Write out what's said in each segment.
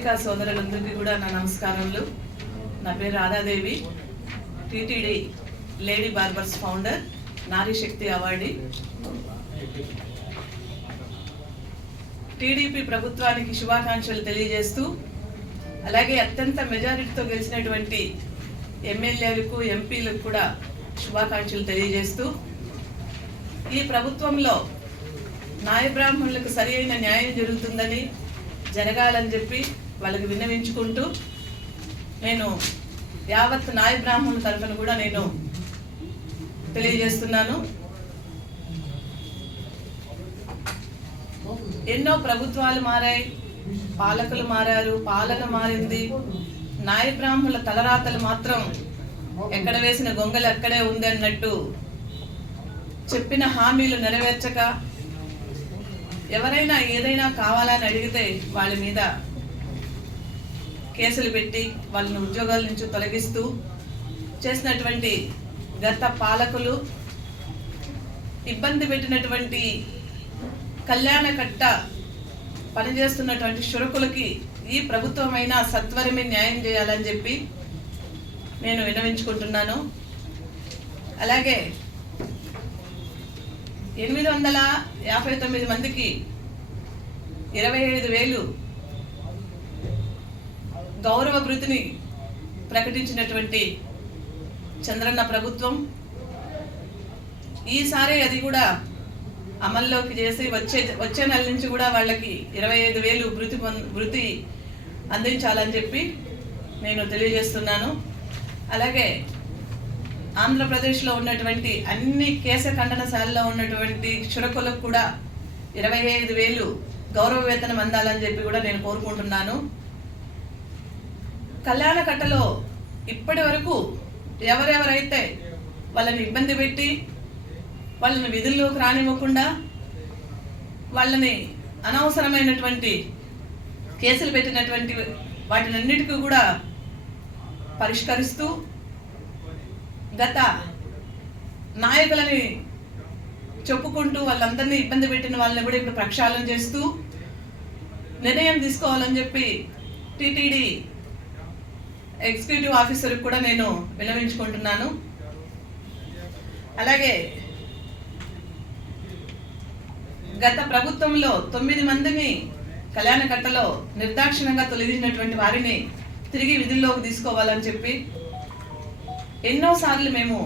పత్రికా సోదరులందరికీ కూడా నా నమస్కారములు. నా పేరు Radhadevi. TTD lady barbers founder Nari Shakti awardee. TDP ప్రభుత్వానికి శుభాకాంక్షలు తెలియజేస్తూ అలాగే అత్యంత మెజారిటీతో గెలిచినటువంటి ఎమ్మెల్యేలకు ఎంపీలకు కూడా శుభాకాంక్షలు తెలియజేస్తూ ఈ ప్రభుత్వంలో నాయ బ్రాహ్మణులకు సరి అయిన న్యాయం జరుగుతుందని జరగాలని చెప్పి వాళ్ళకి విన్నవించుకుంటూ నేను యావత్ నాయ బ్రాహ్మణుల తరఫున కూడా నేను తెలియజేస్తున్నాను. ఎన్నో ప్రభుత్వాలు మారాయి పాలకులు మారారు పాలన మారింది. నాయ బ్రాహ్మణుల తలరాతలు మాత్రం ఎక్కడ వేసిన గొంగలు అక్కడే ఉంది అన్నట్టు చెప్పిన హామీలు నెరవేర్చక ఎవరైనా ఏదైనా కావాలని అడిగితే వాళ్ళ మీద కేసులు పెట్టి వాళ్ళని ఉద్యోగాల నుంచి తొలగిస్తూ చేసినటువంటి గత పాలకులు ఇబ్బంది పెట్టినటువంటి కళ్యాణ కట్ట పనిచేస్తున్నటువంటి షురకులకి ఈ ప్రభుత్వమైన సత్వరమే న్యాయం చేయాలని చెప్పి నేను వినవించుకుంటున్నాను అలాగే ఎనిమిది వందల యాభై తొమ్మిది మందికి ఇరవై ఐదు వేలు గౌరవ భృతిని ప్రకటించినటువంటి చంద్రన్న ప్రభుత్వం ఈసారి అది కూడా అమల్లోకి చేసి వచ్చే వచ్చే నెల నుంచి కూడా వాళ్ళకి ఇరవై ఐదు వేలు భృతి పొంద భృతి అందించాలని చెప్పి నేను తెలియజేస్తున్నాను. అలాగే ఆంధ్రప్రదేశ్లో ఉన్నటువంటి అన్ని కేశ ఖండనశాలలో ఉన్నటువంటి క్షురకులకు కూడా ఇరవై ఐదు వేలు గౌరవ వేతనం అందాలని చెప్పి కూడా నేను కోరుకుంటున్నాను. కళ్యాణ కట్టలో ఇప్పటి వరకు ఎవరెవరైతే వాళ్ళని ఇబ్బంది పెట్టి వాళ్ళని విధుల్లోకి రానివ్వకుండా వాళ్ళని అనవసరమైనటువంటి కేసులు పెట్టినటువంటి వాటినన్నిటికీ కూడా పరిష్కరిస్తూ గత నాయకులని చెప్పుకుంటూ వాళ్ళందరినీ ఇబ్బంది పెట్టిన వాళ్ళని కూడా ఇప్పుడు ప్రక్షాళన చేస్తూ నిర్ణయం తీసుకోవాలని చెప్పి టీటీడీ ఎగ్జిక్యూటివ్ ఆఫీసర్ కూడా నేను విలవించుకుంటున్నాను అలాగే గత ప్రభుత్వంలో తొమ్మిది మందిని కళ్యాణకట్టలో నిర్దాక్షిణంగా తొలగించినటువంటి వారిని తిరిగి విధుల్లోకి తీసుకోవాలని చెప్పి ఎన్నోసార్లు మేము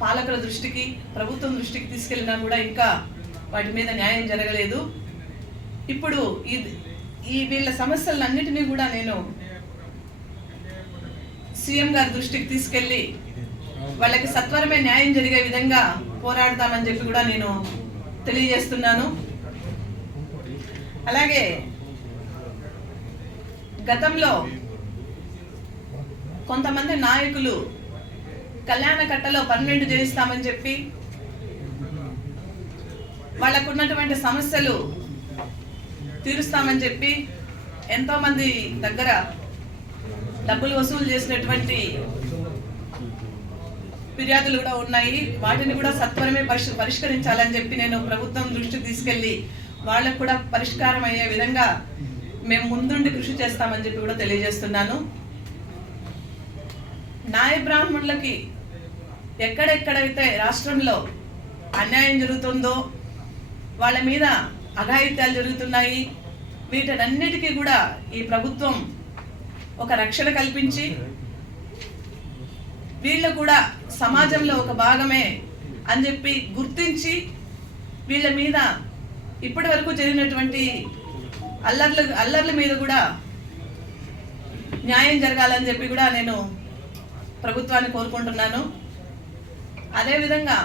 పాలకుల దృష్టికి ప్రభుత్వం దృష్టికి తీసుకెళ్ళినా కూడా ఇంకా వాటి మీద న్యాయం జరగలేదు. ఇప్పుడు ఈ ఈ వీళ్ళ సమస్యలన్నిటినీ కూడా నేను సీఎం గారి దృష్టికి తీసుకెళ్ళి వాళ్ళకి సత్వరమే న్యాయం జరిగే విధంగా పోరాడతామని చెప్పి కూడా నేను తెలియజేస్తున్నాను. అలాగే గతంలో కొంతమంది నాయకులు కళ్యాణ కట్టలో పర్మనెంట్ చేయిస్తామని చెప్పి వాళ్ళకు ఉన్నటువంటి సమస్యలు తీరుస్తామని చెప్పి ఎంతో మంది దగ్గర డబ్బులు వసూలు చేసినటువంటి ఫిర్యాదులు కూడా ఉన్నాయి. వాటిని కూడా సత్వరమే పరిష్ పరిష్కరించాలని చెప్పి నేను ప్రభుత్వం దృష్టికి తీసుకెళ్ళి వాళ్ళకు కూడా పరిష్కారం అయ్యే విధంగా మేము ముందుండి కృషి చేస్తామని చెప్పి కూడా తెలియజేస్తున్నాను. నాయ బ్రాహ్మణులకి ఎక్కడెక్కడైతే రాష్ట్రంలో అన్యాయం జరుగుతుందో వాళ్ళ మీద అఘాయిత్యాలు జరుగుతున్నాయి. వీటన్నిటికీ కూడా ఈ ప్రభుత్వం ఒక రక్షణ కల్పించి వీళ్ళు కూడా సమాజంలో ఒక భాగమే అని చెప్పి గుర్తించి వీళ్ళ మీద ఇప్పటి వరకు జరిగినటువంటి అల్లర్ల అల్లర్ల మీద కూడా న్యాయం జరగాలని చెప్పి కూడా నేను ప్రభుత్వాన్ని కోరుకుంటున్నాను. అదేవిధంగా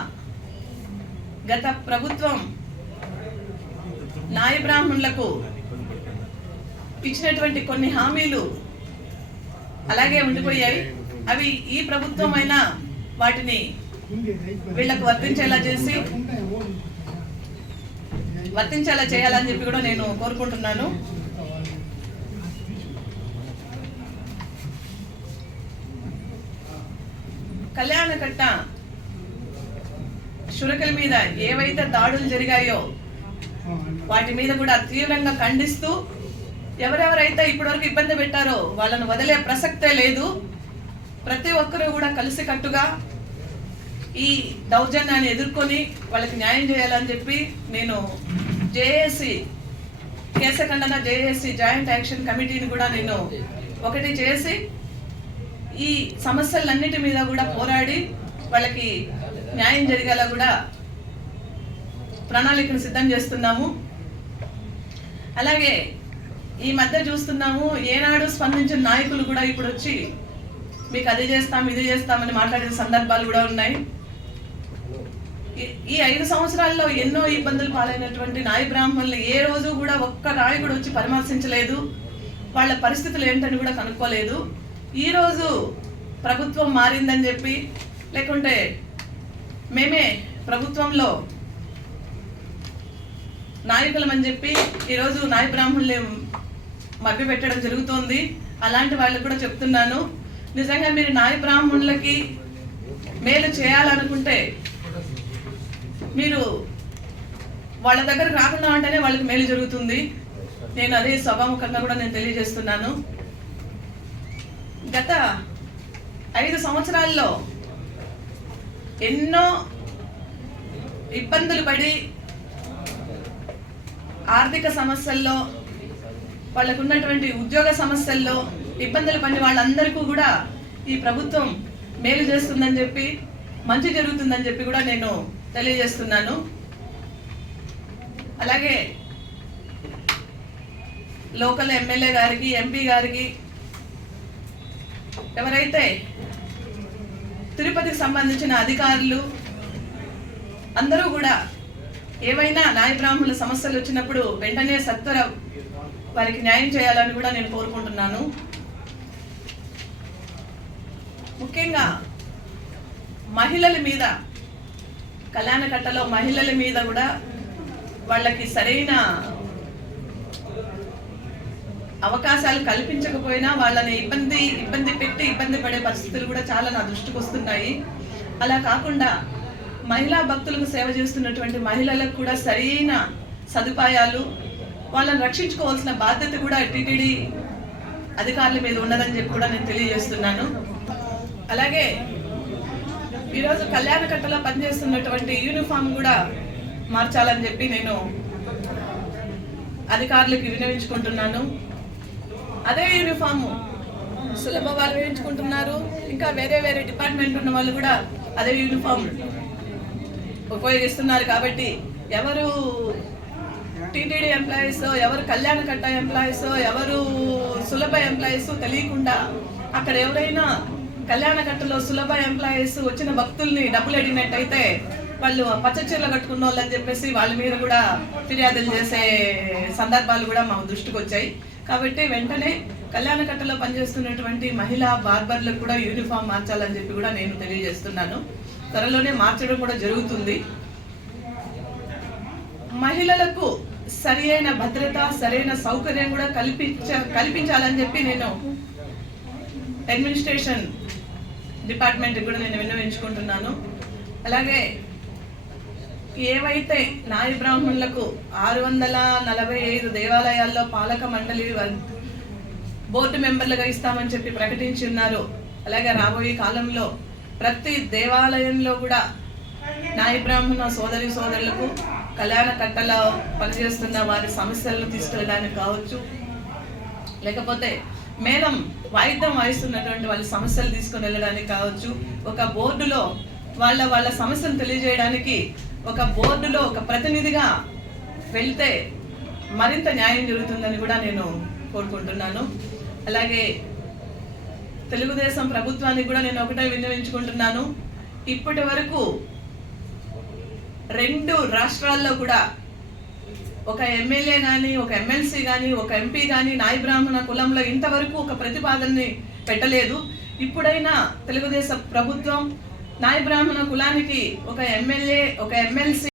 గత ప్రభుత్వం నాయ బ్రాహ్మణులకు ఇచ్చినటువంటి కొన్ని హామీలు అలాగే ఉండిపోయాయి అవి ఈ ప్రభుత్వం అయినా వాటిని వీళ్ళకు వర్తించేలా చేసి వర్తించేలా చేయాలని చెప్పి కూడా నేను కోరుకుంటున్నాను. కళ్యాణకట్ట శురకల మీద ఏవైతే దాడులు జరిగాయో వాటి మీద కూడా తీవ్రంగా ఖండిస్తూ ఎవరెవరైతే ఇప్పటివరకు ఇబ్బంది పెట్టారో వాళ్ళను వదిలే ప్రసక్తే లేదు. ప్రతి ఒక్కరూ కూడా కలిసికట్టుగా ఈ దౌర్జన్యాన్ని ఎదుర్కొని వాళ్ళకి న్యాయం చేయాలని చెప్పి నేను జేఏసి కేశఖండన జేఏసి జాయింట్ యాక్షన్ కమిటీని కూడా నేను ఒకటి చేసి ఈ సమస్యలన్నిటి మీద కూడా పోరాడి వాళ్ళకి న్యాయం జరిగేలా కూడా ప్రణాళికను సిద్ధం చేస్తున్నాము. అలాగే ఈ మధ్య చూస్తున్నాము ఏనాడు స్పందించిన నాయకులు కూడా ఇప్పుడు వచ్చి మీకు అది చేస్తాం ఇది చేస్తామని మాట్లాడిన సందర్భాలు కూడా ఉన్నాయి. ఈ- ఐదు సంవత్సరాల్లో ఎన్నో ఇబ్బందులు పాలైనటువంటి నాయ బ్రాహ్మణులు ఏ రోజు కూడా ఒక్క నాయకుడు వచ్చి పరామర్శించలేదు. వాళ్ళ పరిస్థితులు ఏంటని కూడా కనుక్కోలేదు. ఈ రోజు ప్రభుత్వం మారిందని చెప్పి లేకుంటే మేమే ప్రభుత్వంలో నాయకులమని చెప్పి ఈరోజు నాయ బ్రాహ్మణులు మభ్య పెట్టడం జరుగుతోంది. అలాంటి వాళ్ళకు కూడా చెప్తున్నాను. నిజంగా మీరు నాయ బ్రాహ్మణులకి మేలు చేయాలనుకుంటే మీరు వాళ్ళ దగ్గర రాకుండా ఉంటేనే వాళ్ళకి మేలు జరుగుతుంది. నేను అదే సభాముఖంగా కూడా నేను తెలియజేస్తున్నాను. గత ఐదు సంవత్సరాల్లో ఎన్నో ఇబ్బందులు పడి ఆర్థిక సమస్యల్లో వాళ్ళకు ఉన్నటువంటి ఉద్యోగ సమస్యల్లో ఇబ్బందులు పడిన వాళ్ళందరికీ కూడా ఈ ప్రభుత్వం మేలు చేస్తుందని చెప్పి మంచి జరుగుతుందని చెప్పి కూడా నేను తెలియజేస్తున్నాను. అలాగే లోకల్ ఎమ్మెల్యే గారికి ఎంపీ గారికి ఎవరైతే తిరుపతికి సంబంధించిన అధికారులు అందరూ కూడా ఏవైనా నాయబ్రాహ్మణుల సమస్యలు వచ్చినప్పుడు వెంటనే సత్వర వారికి న్యాయం చేయాలని కూడా నేను కోరుకుంటున్నాను. ముఖ్యంగా మహిళల మీద కళ్యాణకట్టలో మహిళల మీద కూడా వాళ్ళకి సరైన అవకాశాలు కల్పించకపోయినా వాళ్ళని ఇబ్బంది ఇబ్బంది పెట్టి ఇబ్బంది పడే పరిస్థితులు కూడా చాలా నా దృష్టికి వస్తున్నాయి. అలా కాకుండా మహిళా భక్తులకు సేవ చేస్తున్నటువంటి మహిళలకు కూడా సరైన సదుపాయాలు వాళ్ళని రక్షించుకోవాల్సిన బాధ్యత కూడా టీటీడీ అధికారుల మీద ఉన్నదని చెప్పి కూడా నేను తెలియజేస్తున్నాను. అలాగే ఈరోజు కళ్యాణకట్టలో పనిచేస్తున్నటువంటి యూనిఫామ్ కూడా మార్చాలని చెప్పి నేను అధికారులకు వినియోగించుకుంటున్నాను అదే యూనిఫామ్ సులభ వాళ్ళు వేయించుకుంటున్నారు. ఇంకా వేరే వేరే డిపార్ట్మెంట్ ఉన్న వాళ్ళు కూడా అదే యూనిఫామ్ ఉపయోగిస్తున్నారు కాబట్టి ఎవరు టీటీడీ ఎంప్లాయీస్ ఎవరు కళ్యాణ కట్ట ఎంప్లాయీస్ ఎవరు సులభ ఎంప్లాయీస్ తెలియకుండా అక్కడ ఎవరైనా కళ్యాణ కట్టలో సులభ ఎంప్లాయీస్ వచ్చిన భక్తుల్ని డబ్బులు అడిగినట్టయితే వాళ్ళు పచ్చ చీరలు కట్టుకున్న వాళ్ళని చెప్పేసి వాళ్ళ మీద కూడా ఫిర్యాదులు చేసే సందర్భాలు కూడా మా దృష్టికి వచ్చాయి. కాబట్టి వెంటనే కళ్యాణ కట్టలో పనిచేస్తున్నటువంటి మహిళా బార్బర్లకు కూడా యూనిఫామ్ మార్చాలని చెప్పి కూడా నేను తెలియజేస్తున్నాను. త్వరలోనే మార్చడం కూడా జరుగుతుంది. మహిళలకు సరి అయిన భద్రత సరైన సౌకర్యం కూడా కల్పించ కల్పించాలని చెప్పి నేను అడ్మినిస్ట్రేషన్ డిపార్ట్మెంట్ కూడా నేను విన్నవించుకుంటున్నాను. అలాగే ఏవైతే నాయ బ్రాహ్మణులకు ఆరు వందల నలభై ఐదు దేవాలయాల్లో పాలక మండలి బోర్డు మెంబర్లుగా ఇస్తామని చెప్పి ప్రకటించి ఉన్నారు. అలాగే రాబోయే కాలంలో ప్రతి దేవాలయంలో కూడా నాయ బ్రాహ్మణ సోదరి సోదరులకు కళ్యాణ కట్టలో పనిచేస్తున్న వారి సమస్యలను తీసుకెళ్ళడానికి కావచ్చు. లేకపోతే మేడం వాయిద్యం వాయిస్తున్నటువంటి వాళ్ళ సమస్యలు తీసుకుని వెళ్ళడానికి కావచ్చు. ఒక బోర్డులో వాళ్ళ వాళ్ళ సమస్యను తెలియజేయడానికి ఒక బోర్డులో ఒక ప్రతినిధిగా వెళ్తే మరింత న్యాయం జరుగుతుందని కూడా నేను కోరుకుంటున్నాను. అలాగే తెలుగుదేశం ప్రభుత్వానికి కూడా నేను ఒకటే విన్నవించుకుంటున్నాను. ఇప్పటి వరకు రెండు రాష్ట్రాల్లో కూడా ఒక ఎమ్మెల్యే కానీ ఒక ఎమ్మెల్సీ కానీ ఒక ఎంపీ కానీ నాయ బ్రాహ్మణ కులంలో ఇంతవరకు ఒక ప్రతిపాదనని పెట్టలేదు. ఇప్పుడైనా తెలుగుదేశం ప్రభుత్వం నాయ బ్రాహ్మణ కులానికి ఒక ఎమ్మెల్యే ఒక ఎమ్మెల్సీ